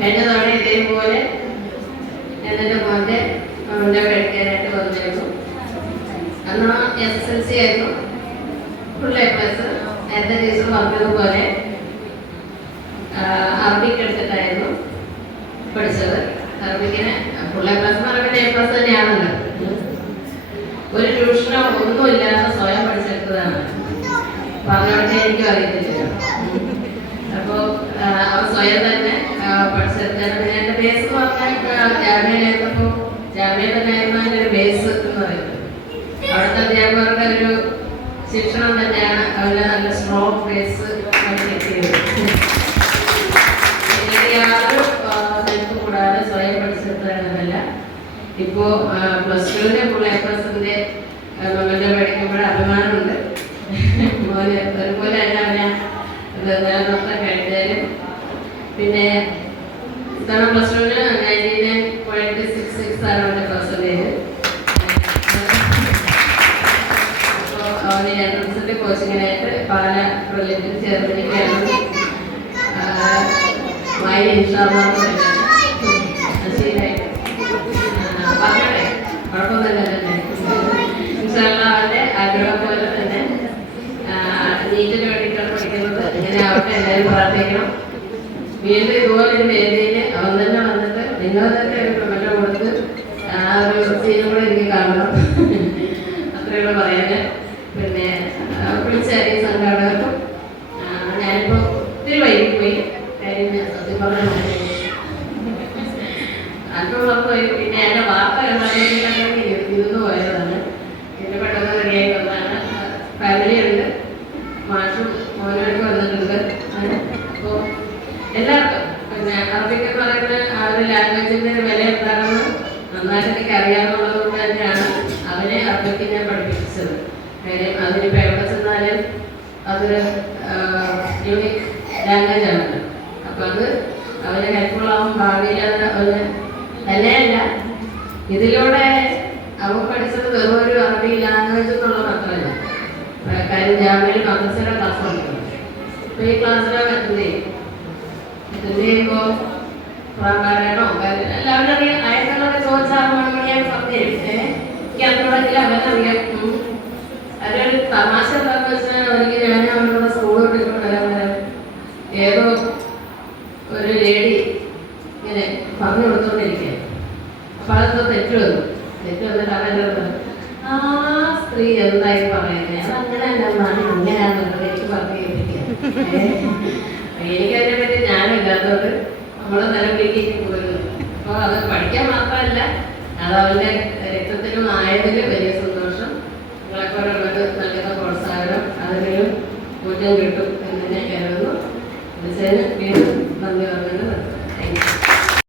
കഴിഞ്ഞ തവണ ഇതേപോലെ എന്നിട്ട് മോൻ്റെ കഴിക്കാനായിട്ട് വന്നിരുന്നു. അന്ന് SSLC ആയിരുന്നു. Full A+. നേരത്തെ ടീച്ചർ പറഞ്ഞതുപോലെ അറബിക്ക് എടുത്തിട്ടായിരുന്നു പഠിച്ചത്. അറബിക്കിന് ഫുൾ A+ എന്ന് പറയുമ്പോൾ A+ തന്നെയാണല്ലോ. ഒരു ട്യൂഷനോ ഒന്നുമില്ലാതെ സ്വയം പഠിച്ചെടുത്തതാണ്. പറഞ്ഞോടൊക്കെ എനിക്കും അറിയത്തില്ല. അപ്പോൾ അവർ സ്വയം തന്നെ പഠിച്ചെടുത്താണ്. പിന്നെ എൻ്റെ ബേസ് എന്ന് പറഞ്ഞാൽ ജാമ്യയിലായിരുന്നപ്പോൾ ജാമ്യ തന്നെയായിരുന്നു അതിൻ്റെ ഒരു ബേസ് എന്ന് പറയുന്നത്. അവിടുത്തെ അധ്യാപകരുടെ ഒരു ശിക്ഷണം തന്നെയാണ് അവന് നല്ല സ്ട്രോങ് ബേസ് കിട്ടിയത്. യാതൊരു ഹെൽപ്പ് കൂടാതെ സ്വയം പഠിച്ചെടുത്തതല്ല. ഇപ്പോൾ +2 ഫുൾ A+ന്റെ മകൻ്റെ പഠിക്കുമ്പോൾ അഭിമാനമുണ്ട്. മോന് ഒരുപോലെ തന്നെ അവനെ നിലനിർത്താൻ കഴിഞ്ഞാലും. പിന്നെ ഇത്തവണ +2 99.66 ആണ് അവൻ്റെ പെർസെൻറ്റേജ്. അപ്പോൾ അവന് എൻട്രൻസിൻ്റെ കോച്ചിങ്ങിനായിട്ട് പാല പ്രൊജക്റ്റിൽ ചേർന്നിരിക്കുകയാണ്. ശരിയായിട്ട് പറഞ്ഞോട്ടെ, കുഴപ്പമൊന്നുമില്ല. അവൻ്റെ ആഗ്രഹം പോലെ തന്നെ നീറ്റിന് വേണ്ടിയിട്ടാണ് പഠിക്കുന്നത്. ഇങ്ങനെ ആവട്ടെ, എല്ലാവരും പ്രാർത്ഥിക്കണം. വീണ്ടും ഇതുപോലെ ഒരു വേദിയിൽ അവൻ തന്നെ വന്നിട്ട് നിങ്ങൾ തന്നെ ഒരു പ്രമേയം കൊടുത്ത് ആ ഒരു സീനും കൂടെ എനിക്ക് കാണണം. അത്രയുള്ള പറയാൻ. പിന്നെ വിളിച്ചാരി സംഘാടകർക്കും ഞാനിപ്പോൾ ഒത്തിരി വൈകിപ്പോയി. കാര്യം സത്യം പറഞ്ഞ അല്പം പോയി. പിന്നെ എൻ്റെ വാർത്ത ഇരുന്ന് പോയതാണ്. പിന്നെ പെട്ടെന്ന് റെഡിയായി വന്നതാണ്. ഫാമിലി ഉണ്ട്, മാഷും മോനായിട്ട് വന്നിട്ടുണ്ട്. അപ്പോൾ എല്ലാവർക്കും പിന്നെ അറബിക്ക് പറയുന്ന ആ ഒരു ലാംഗ്വേജിൻ്റെ ഒരു വില എന്താണെന്ന് നന്നായിട്ട് എനിക്ക് അറിയാമെന്നുള്ളത് കൊണ്ട് തന്നെയാണ് അവനെ അറബിക്ക് ഞാൻ പഠിപ്പിച്ചത്. കാര്യം അതിനിപ്പോൾ എവിടെ ചെന്നാലും അതൊരു യൂണിക് ലാംഗ്വേജ് ആണ്. അപ്പം അത് അവന് ഹെൽപ്ഫുള്ളാവും. ഭാവിയിൽ അത് അവന് തന്നെയല്ല, ഇതിലൂടെ അവൻ പഠിച്ചത് വെറും ഒരു അറബി ലാംഗ്വേജ് എന്നുള്ളത് മാത്രമല്ല. കാര്യം ജാമ്യയിൽ മദ്രസയുടെ ക്ലാസ് കൊടുക്കുന്നത്. അപ്പോൾ ഈ ക്ലാസ്സിലൊക്കെ അറ്റൻഡ് ചെയ്യുമ്പോൾ പ്രാകാരണോ എല്ലാവരും അറിയാം. അയക്കുള്ളവരെ ചോദിച്ചാൽ ഞാൻ പറഞ്ഞുതരും. എനിക്ക് അതിനോടെങ്കിൽ അവനറിയാം. അതിലൊരു തമാശ എന്താണെന്ന് വെച്ചാൽ ഒരിക്കൽ ഞാൻ അവനോട് സ്കൂൾ വിട്ടിട്ട് വരാൻ ഏതോ ഒരു ലേഡി ഇങ്ങനെ പറഞ്ഞു കൊടുത്തോണ്ടിരിക്കുക. അപ്പൊ അതെന്തോ തെറ്റ് വന്നിട്ട് അവൻ്റെ ആ സ്ത്രീ എന്തായി പറയുന്നത് അതങ്ങനെ എന്നാണ് ഇങ്ങനെയാണെന്നുള്ളത് എനിക്ക് പറഞ്ഞു കേൾപ്പിക്കുക. എനിക്കതിനെ പറ്റി ഞാനില്ലാത്തതുകൊണ്ട് നമ്മളെ നിലവിലേക്ക് പോയിരുന്നു. അപ്പോൾ അത് പഠിക്കാൻ മാത്രമല്ല, അത് അവൻ്റെ രക്തത്തിലും ആയതിലും വലിയ സന്തോഷം. നിങ്ങളെപ്പോലുള്ളത് നൽകുന്ന പ്രോത്സാഹനം അതിനും ഊർജം കിട്ടും എന്ന് ഞാൻ കരുതുന്നു. വീണ്ടും നന്ദി പറഞ്ഞു.